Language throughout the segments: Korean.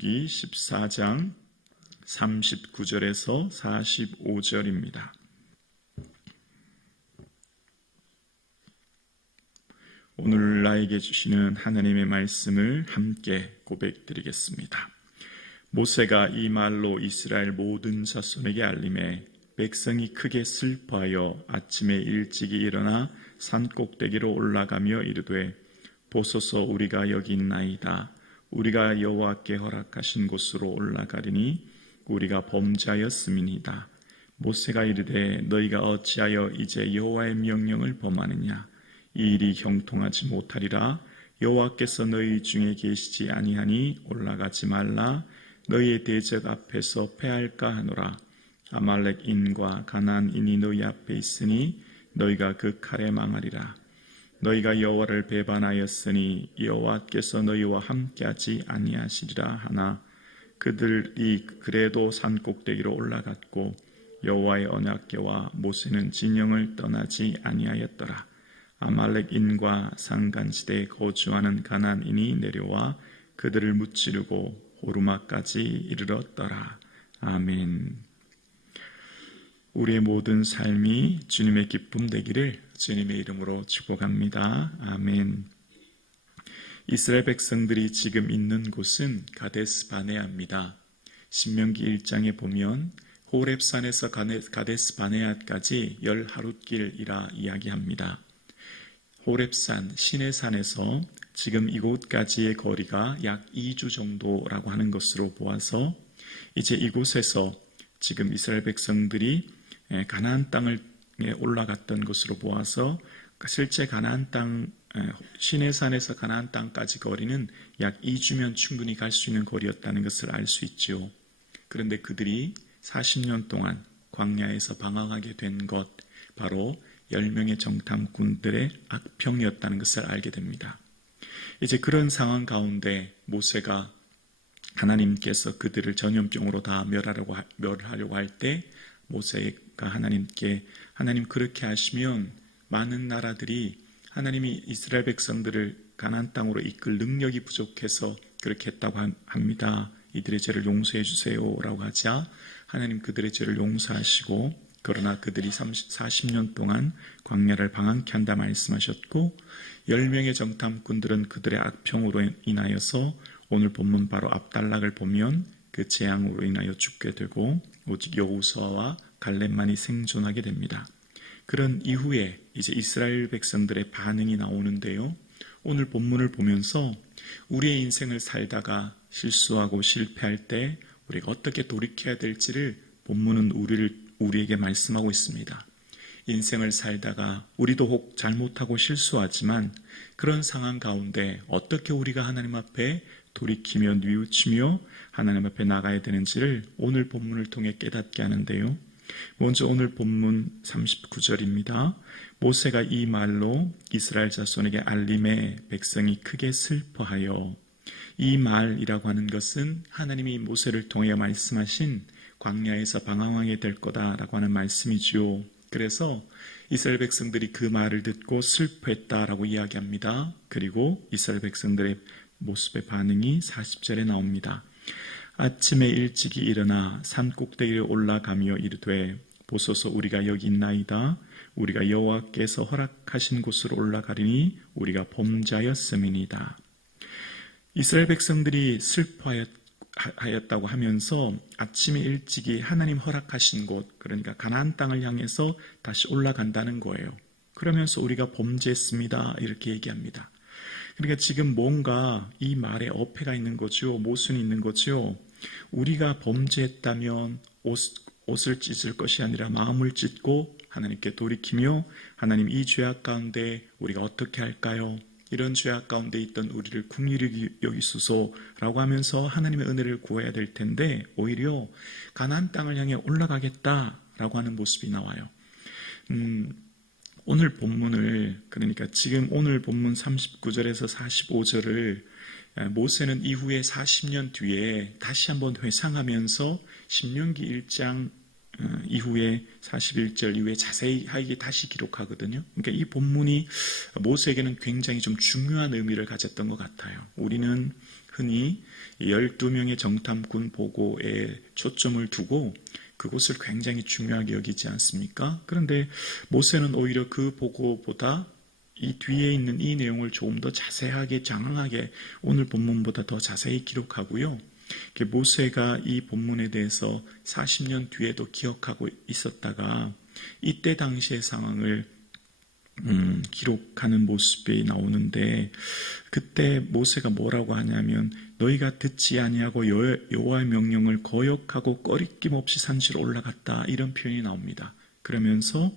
민수기 14장 39절에서 45절입니다. 오늘 나에게 주시는 하나님의 말씀을 함께 고백드리겠습니다. 모세가 이 말로 이스라엘 모든 자손에게 알림해 백성이 크게 슬퍼하여 아침에 일찍이 일어나 산 꼭대기로 올라가며 이르되 보소서 우리가 여기 있나이다. 우리가 여호와께 허락하신 곳으로 올라가리니 우리가 범죄하였음이니이다. 모세가 이르되 너희가 어찌하여 이제 여호와의 명령을 범하느냐. 이 일이 형통하지 못하리라. 여호와께서 너희 중에 계시지 아니하니 올라가지 말라. 너희의 대적 앞에서 패할까 하노라. 아말렉인과 가나안인이 너희 앞에 있으니 너희가 그 칼에 망하리라. 너희가 여호와를 배반하였으니 여호와께서 너희와 함께하지 아니하시리라 하나 그들이 그래도 산 꼭대기로 올라갔고 여호와의 언약궤와 모세는 진영을 떠나지 아니하였더라. 아말렉인과 상간시대에 거주하는 가나안인이 내려와 그들을 무찌르고 호르마까지 이르렀더라. 아멘. 우리의 모든 삶이 주님의 기쁨 되기를 주님의 이름으로 축복합니다. 아멘. 이스라엘 백성들이 지금 있는 곳은 가데스 바네아입니다. 신명기 1장에 보면 호렙산에서 가데스 바네아까지 10하룻길이라 이야기합니다. 호렙산, 시내산에서 지금 이곳까지의 거리가 약 2주 정도라고 하는 것으로 보아서 이제 이곳에서 지금 이스라엘 백성들이 가나안 땅에 올라갔던 것으로 보아서 실제 가나안 땅 시내산에서 가나안 땅까지 거리는 약 2주면 충분히 갈 수 있는 거리였다는 것을 알 수 있죠. 그런데 그들이 40년 동안 광야에서 방황하게 된 것 바로 10명의 정탐꾼들의 악평이었다는 것을 알게 됩니다. 이제 그런 상황 가운데 모세가 하나님께서 그들을 전염병으로 다 멸하려고 할 때 모세가 하나님께 하나님 그렇게 하시면 많은 나라들이 하나님이 이스라엘 백성들을 가나안 땅으로 이끌 능력이 부족해서 그렇게 했다고 합니다. 이들의 죄를 용서해 주세요 라고 하자 하나님 그들의 죄를 용서하시고 그러나 그들이 40년 동안 광야를 방황케 한다 말씀하셨고 10명의 정탐꾼들은 그들의 악평으로 인하여서 오늘 본문 바로 앞단락을 보면 그 재앙으로 인하여 죽게 되고 오직 여호수아와 갈렙만이 생존하게 됩니다. 그런 이후에 이제 이스라엘 백성들의 반응이 나오는데요. 오늘 본문을 보면서 우리의 인생을 살다가 실수하고 실패할 때 우리가 어떻게 돌이켜야 될지를 본문은 우리에게 말씀하고 있습니다. 인생을 살다가 우리도 혹 잘못하고 실수하지만 그런 상황 가운데 어떻게 우리가 하나님 앞에 돌이키며 뉘우치며 하나님 앞에 나가야 되는지를 오늘 본문을 통해 깨닫게 하는데요. 먼저 오늘 본문 39절입니다. 모세가 이 말로 이스라엘 자손에게 알림해 백성이 크게 슬퍼하여 이 말이라고 하는 것은 하나님이 모세를 통해 말씀하신 광야에서 방황하게 될 거다라고 하는 말씀이지요. 그래서 이스라엘 백성들이 그 말을 듣고 슬퍼했다라고 이야기합니다. 그리고 이스라엘 백성들의 모습의 반응이 40절에 나옵니다. 아침에 일찍이 일어나 산 꼭대기에 올라가며 이르되 보소서 우리가 여기 있나이다. 우리가 여호와께서 허락하신 곳으로 올라가리니 우리가 범죄하였음이니이다. 이스라엘 백성들이 슬퍼하였다고 하면서 아침에 일찍이 하나님 허락하신 곳 그러니까 가나안 땅을 향해서 다시 올라간다는 거예요. 그러면서 우리가 범죄했습니다 이렇게 얘기합니다. 그러니까 지금 뭔가 이 말에 어폐가 있는 거죠. 모순이 있는 거죠. 우리가 범죄했다면 옷을 찢을 것이 아니라 마음을 찢고 하나님께 돌이키며 하나님 이 죄악 가운데 우리가 어떻게 할까요? 이런 죄악 가운데 있던 우리를 긍휼히 여기소서라고 하면서 하나님의 은혜를 구해야 될 텐데 오히려 가나안 땅을 향해 올라가겠다라고 하는 모습이 나와요. 오늘 본문을 그러니까 지금 오늘 본문 39절에서 45절을 모세는 이후에 40년 뒤에 다시 한번 회상하면서 신명기 1장 이후에 41절 이후에 자세하게 다시 기록하거든요. 그러니까 이 본문이 모세에게는 굉장히 좀 중요한 의미를 가졌던 것 같아요. 우리는 흔히 12명의 정탐꾼 보고에 초점을 두고 그곳을 굉장히 중요하게 여기지 않습니까? 그런데 모세는 오히려 그 보고보다 이 뒤에 있는 이 내용을 조금 더 자세하게 장황하게 오늘 본문보다 더 자세히 기록하고요. 모세가 이 본문에 대해서 40년 뒤에도 기억하고 있었다가 이때 당시의 상황을 기록하는 모습이 나오는데, 그때 모세가 뭐라고 하냐면 너희가 듣지 아니하고 여호와의 명령을 거역하고 꺼리낌 없이 산지로 올라갔다, 이런 표현이 나옵니다. 그러면서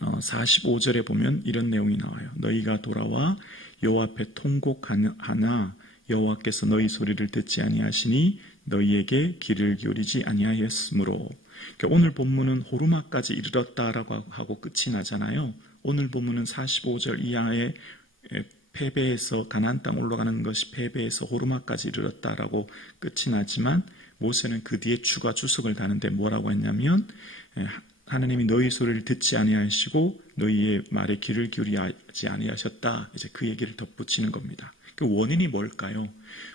45절에 보면 이런 내용이 나와요. 너희가 돌아와 여호와 앞에 통곡하나 여호와께서 너희 소리를 듣지 아니하시니 너희에게 귀를 기울이지 아니하였으므로. 그러니까 오늘 본문은 호르마까지 이르렀다라고 하고 끝이 나잖아요. 오늘 본문은 45절 이하의 패배해서 가나안 땅 올라가는 것이 패배해서 호르마까지 이르렀다라고 끝이 나지만, 모세는 그 뒤에 추가 주석을 다는데 뭐라고 했냐면 하나님이 너희 소리를 듣지 아니하시고 너희의 말에 귀를 기울이지 아니하셨다, 이제 그 얘기를 덧붙이는 겁니다. 그 원인이 뭘까요?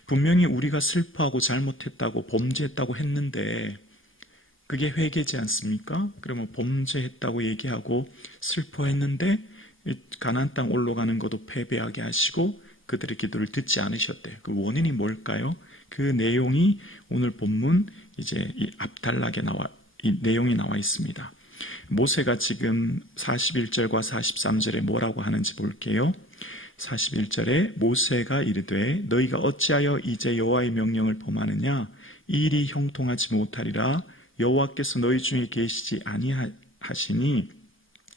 분명히 우리가 슬퍼하고 잘못했다고 범죄했다고 했는데 그게 회개지 않습니까? 그러면 범죄했다고 얘기하고 슬퍼했는데 가나안 땅 올라가는 것도 패배하게 하시고 그들의 기도를 듣지 않으셨대요. 그 원인이 뭘까요? 그 내용이 오늘 본문 이제 이 앞단락에 이 내용이 나와 있습니다. 모세가 지금 41절과 43절에 뭐라고 하는지 볼게요. 41절에 모세가 이르되 너희가 어찌하여 이제 여호와의 명령을 범하느냐? 이 일이 형통하지 못하리라. 여호와께서 너희 중에 계시지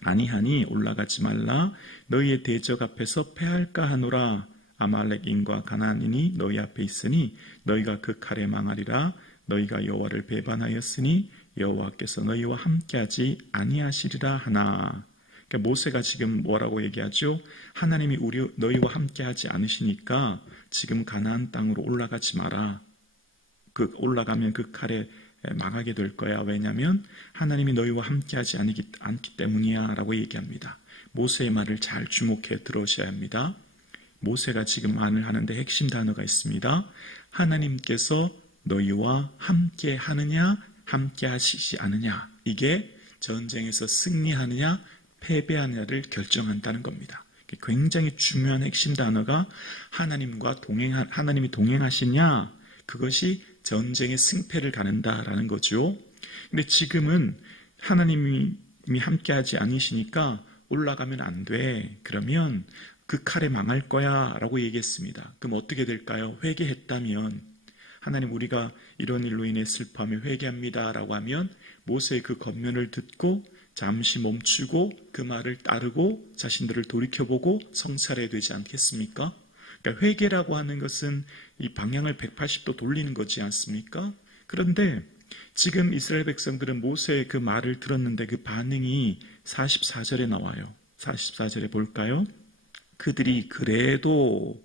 아니하니 올라가지 말라. 너희의 대적 앞에서 패할까 하노라. 아말렉인과 가나안인이 너희 앞에 있으니 너희가 그 칼에 망하리라. 너희가 여호와를 배반하였으니 여호와께서 너희와 함께하지 아니하시리라 하나. 그러니까 모세가 지금 뭐라고 얘기하죠? 하나님이 너희와 함께하지 않으시니까 지금 가나안 땅으로 올라가지 마라. 올라가면 그 칼에 망하게 될 거야. 왜냐하면 하나님이 너희와 함께하지 않기 때문이야 라고 얘기합니다. 모세의 말을 잘 주목해 들으셔야 합니다. 모세가 지금 말을 하는데 핵심 단어가 있습니다. 하나님께서 너희와 함께 하느냐 함께 하시지 않느냐, 이게 전쟁에서 승리하느냐 패배하느냐를 결정한다는 겁니다. 굉장히 중요한 핵심 단어가 하나님이 동행하시냐, 그것이 전쟁의 승패를 가른다라는 거죠. 근데 지금은 하나님이 함께하지 않으시니까 올라가면 안 돼. 그러면 그 칼에 망할 거야 라고 얘기했습니다. 그럼 어떻게 될까요? 회개했다면, 하나님 우리가 이런 일로 인해 슬퍼하며 회개합니다 라고 하면 모세의 그 겉면을 듣고 잠시 멈추고 그 말을 따르고 자신들을 돌이켜보고 성찰해야 되지 않겠습니까? 그러니까 회개라고 하는 것은 이 방향을 180도 돌리는 거지 않습니까? 그런데 지금 이스라엘 백성들은 모세의 그 말을 들었는데 그 반응이 44절에 나와요. 44절에 볼까요? 그들이 그래도,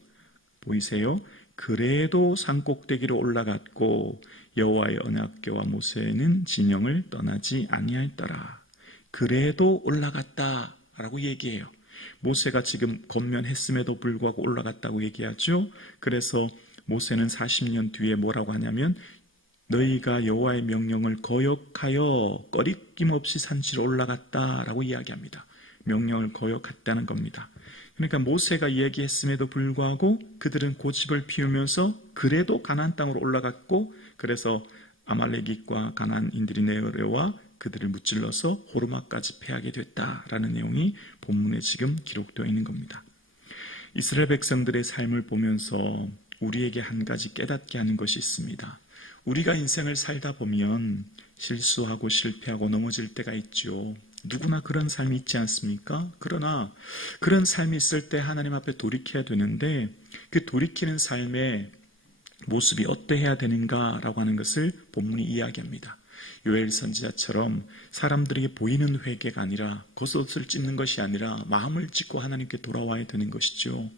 보이세요? 그래도 산꼭대기로 올라갔고 여호와의 언약궤와 모세는 진영을 떠나지 아니하였더라. 그래도 올라갔다라고 얘기해요. 모세가 지금 권면했음에도 불구하고 올라갔다고 얘기하죠. 그래서 모세는 40년 뒤에 뭐라고 하냐면 너희가 여호와의 명령을 거역하여 꺼리낌 없이 산지로 올라갔다라고 이야기합니다. 명령을 거역했다는 겁니다. 그러니까 모세가 얘기했음에도 불구하고 그들은 고집을 피우면서 그래도 가나안 땅으로 올라갔고, 그래서 아말렉과 가나안인들이 내려와 그들을 무찔러서 호르마까지 패하게 됐다라는 내용이 본문에 지금 기록되어 있는 겁니다. 이스라엘 백성들의 삶을 보면서 우리에게 한 가지 깨닫게 하는 것이 있습니다. 우리가 인생을 살다 보면 실수하고 실패하고 넘어질 때가 있죠. 누구나 그런 삶이 있지 않습니까? 그러나 그런 삶이 있을 때 하나님 앞에 돌이켜야 되는데 그 돌이키는 삶의 모습이 어떠해야 되는가라고 하는 것을 본문이 이야기합니다. 요엘 선지자처럼 사람들에게 보이는 회개가 아니라 겉옷을 찢는 것이 아니라 마음을 찢고 하나님께 돌아와야 되는 것이죠.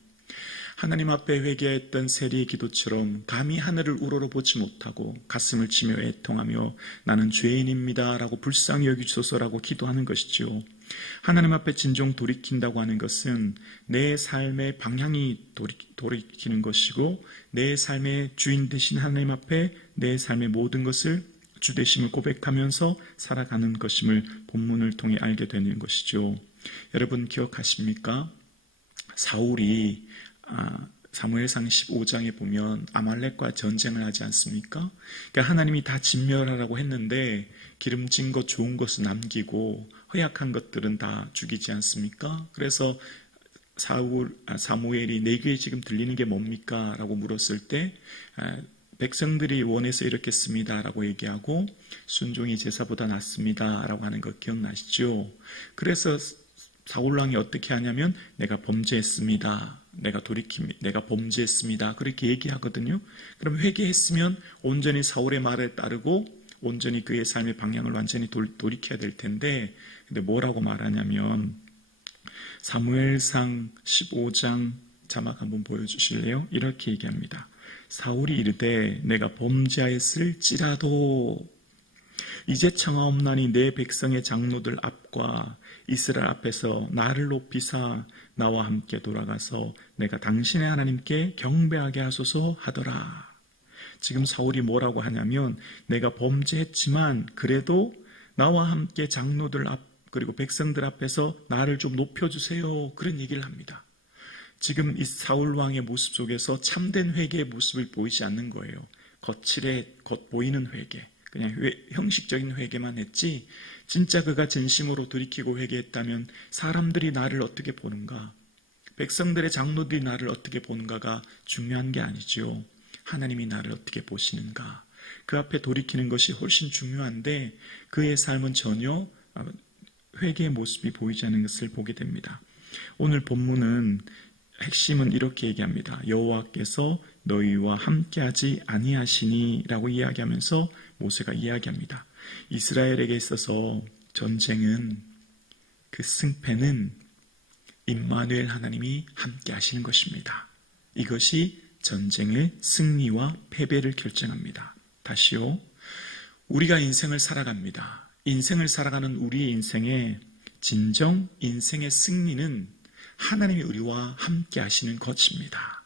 하나님 앞에 회개했던 세리의 기도처럼 감히 하늘을 우러러보지 못하고 가슴을 치며 애통하며 나는 죄인입니다 라고 불쌍히 여기소서라고 기도하는 것이죠. 하나님 앞에 진정 돌이킨다고 하는 것은 내 삶의 방향이 돌이키는 것이고, 내 삶의 주인 되신 하나님 앞에 내 삶의 모든 것을 주 되심을 고백하면서 살아가는 것임을 본문을 통해 알게 되는 것이죠. 여러분 기억하십니까? 사울이 사무엘상 15장에 보면 아말렉과 전쟁을 하지 않습니까? 그러니까 하나님이 다 진멸하라고 했는데 기름진 것 좋은 것은 남기고 허약한 것들은 다 죽이지 않습니까? 그래서 사무엘이 내 귀에 지금 들리는 게 뭡니까? 라고 물었을 때 백성들이 원해서 이렇게 했습니다 라고 얘기하고 순종이 제사보다 낫습니다 라고 하는 거 기억나시죠? 그래서 사울왕이 어떻게 하냐면 내가 범죄했습니다. 내가 범죄했습니다. 그렇게 얘기하거든요. 그럼 회개했으면 온전히 사울의 말에 따르고 온전히 그의 삶의 방향을 완전히 돌이켜야 될 텐데, 근데 뭐라고 말하냐면 사무엘상 15장 자막 한번 보여주실래요? 이렇게 얘기합니다. 사울이 이르되 내가 범죄하였을지라도 이제 청하옵나니 내 백성의 장로들 앞과 이스라엘 앞에서 나를 높이사 나와 함께 돌아가서 내가 당신의 하나님께 경배하게 하소서 하더라. 지금 사울이 뭐라고 하냐면 내가 범죄했지만 그래도 나와 함께 장로들 앞 그리고 백성들 앞에서 나를 좀 높여주세요. 그런 얘기를 합니다. 지금 이 사울 왕의 모습 속에서 참된 회개의 모습을 보이지 않는 거예요. 겉 보이는 회개, 그냥 형식적인 회개만 했지 진짜 그가 진심으로 돌이키고 회개했다면 사람들이 나를 어떻게 보는가, 백성들의 장로들이 나를 어떻게 보는가가 중요한 게 아니죠. 하나님이 나를 어떻게 보시는가, 그 앞에 돌이키는 것이 훨씬 중요한데 그의 삶은 전혀 회개의 모습이 보이지 않는 것을 보게 됩니다. 오늘 본문은 핵심은 이렇게 얘기합니다. 여호와께서 너희와 함께하지 아니하시니 라고 이야기하면서 모세가 이야기합니다. 이스라엘에게 있어서 전쟁은, 그 승패는 임마누엘 하나님이 함께 하시는 것입니다. 이것이 전쟁의 승리와 패배를 결정합니다. 다시요, 우리가 인생을 살아갑니다. 인생을 살아가는 우리의 인생의 진정 인생의 승리는 하나님이 우리와 함께 하시는 것입니다.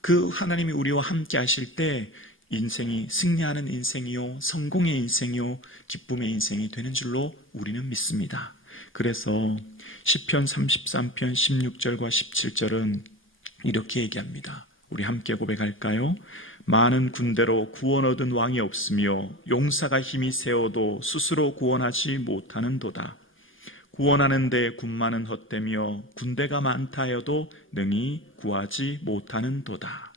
그 하나님이 우리와 함께 하실 때 인생이 승리하는 인생이요, 성공의 인생이요, 기쁨의 인생이 되는 줄로 우리는 믿습니다. 그래서 시편 33편 16절과 17절은 이렇게 얘기합니다. 우리 함께 고백할까요? 많은 군대로 구원 얻은 왕이 없으며 용사가 힘이 세어도 스스로 구원하지 못하는도다. 구원하는데 군마는 헛되며 군대가 많다 하여도 능히 구하지 못하는도다.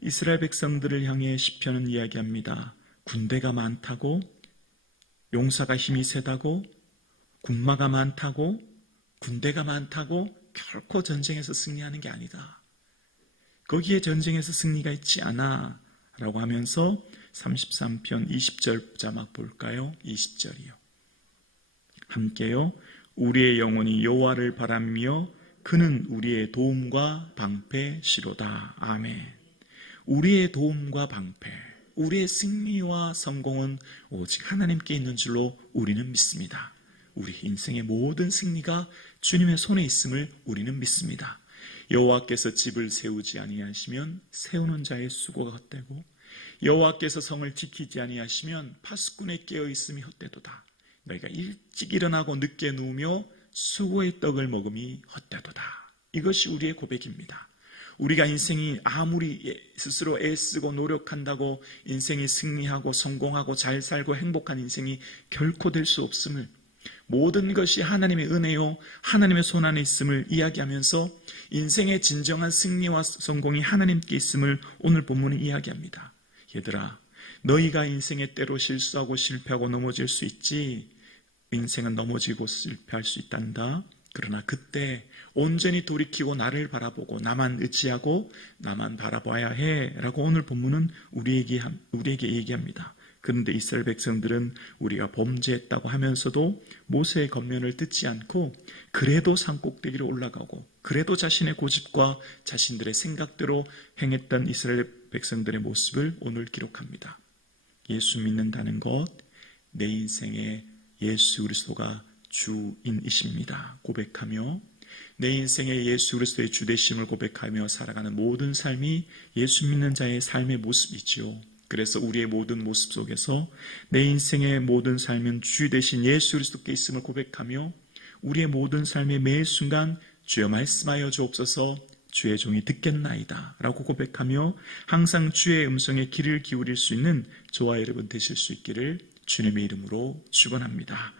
이스라엘 백성들을 향해 시편은 이야기합니다. 군대가 많다고, 용사가 힘이 세다고, 군마가 많다고, 군대가 많다고 결코 전쟁에서 승리하는 게 아니다. 거기에 전쟁에서 승리가 있지 않아 라고 하면서 33편 20절 자막 볼까요? 20절이요. 함께요. 우리의 영혼이 여호와를 바라며 그는 우리의 도움과 방패시로다. 아멘. 우리의 도움과 방패, 우리의 승리와 성공은 오직 하나님께 있는 줄로 우리는 믿습니다. 우리 인생의 모든 승리가 주님의 손에 있음을 우리는 믿습니다. 여호와께서 집을 세우지 아니하시면 세우는 자의 수고가 헛되고 여호와께서 성을 지키지 아니하시면 파수꾼의 깨어 있음이 헛되도다. 너희가 일찍 일어나고 늦게 누우며 수고의 떡을 먹음이 헛되도다. 이것이 우리의 고백입니다. 우리가 인생이 아무리 스스로 애쓰고 노력한다고 인생이 승리하고 성공하고 잘 살고 행복한 인생이 결코 될 수 없음을, 모든 것이 하나님의 은혜요 하나님의 손 안에 있음을 이야기하면서 인생의 진정한 승리와 성공이 하나님께 있음을 오늘 본문은 이야기합니다. 얘들아, 너희가 인생의 때로 실수하고 실패하고 넘어질 수 있지, 인생은 넘어지고 실패할 수 있단다. 그러나 그때 온전히 돌이키고 나를 바라보고 나만 의지하고 나만 바라봐야 해 라고 오늘 본문은 우리에게 얘기합니다. 그런데 이스라엘 백성들은 우리가 범죄했다고 하면서도 모세의 권면을 듣지 않고 그래도 산꼭대기로 올라가고 그래도 자신의 고집과 자신들의 생각대로 행했던 이스라엘 백성들의 모습을 오늘 기록합니다. 예수 믿는다는 것, 내 인생에 예수 그리스도가 주인이십니다. 고백하며 내 인생의 예수 그리스도의 주되심을 고백하며 살아가는 모든 삶이 예수 믿는 자의 삶의 모습이지요. 그래서 우리의 모든 모습 속에서 내 인생의 모든 삶은 주 되신 예수 그리스도께 있음을 고백하며 우리의 모든 삶의 매 순간 주여 말씀하여 주옵소서, 주의 종이 듣겠나이다 라고 고백하며 항상 주의 음성에 귀를 기울일 수 있는 저와 여러분 되실 수 있기를 주님의 이름으로 축원합니다.